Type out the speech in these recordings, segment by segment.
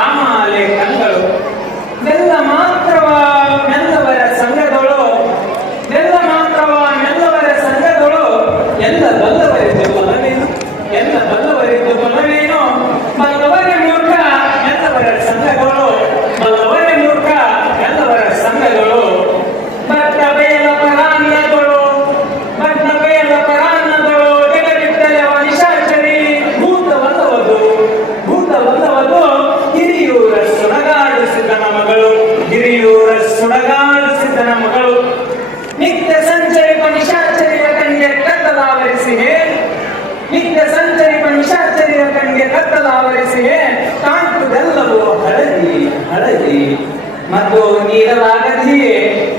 கிராம ಸಂಚರಿಪ ನಿಶಾಚರಿಯ ಕಣ್ಗೆ ಕತ್ತಲಾವರಿಸಿಯೇ ಕಾಣ್ತದೆಲ್ಲವೋ ಹಳದಿ ಹಳದಿ. ಮತ್ತು ನೀಡಲಾಗದಿ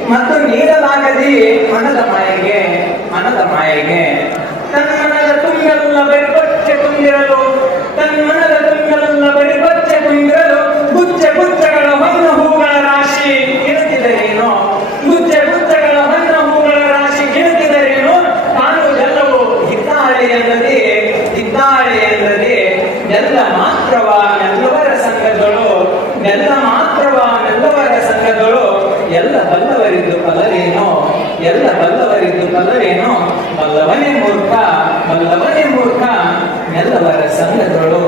ಮತ್ತು ನೀಡಲಾಗದಿ ಮನದ ಮಾಯೆಗೆ ಮನದ ಮಾಯೆಗೆ. ತನ್ಮನದ ಮಾತ್ರವ ಮೆಲ್ಲವರ ಸಂಘಗಳು ಎಲ್ಲ ಮಾತ್ರವ ಮೆಲ್ಲವರ ಸಂಘಗಳು, ಎಲ್ಲ ಬಲ್ಲವರಿದ್ದು ಫಲವೇನೋ ಎಲ್ಲ ಬಲ್ಲವರಿದ್ದು ಫಲವೇನೋ ಬಲ್ಲವನೇ ಮೂರ್ಖ ಬಲ್ಲವನೇ ಮೂರ್ಖ, ನೆಲ್ಲವರ ಸಂಘಗಳು.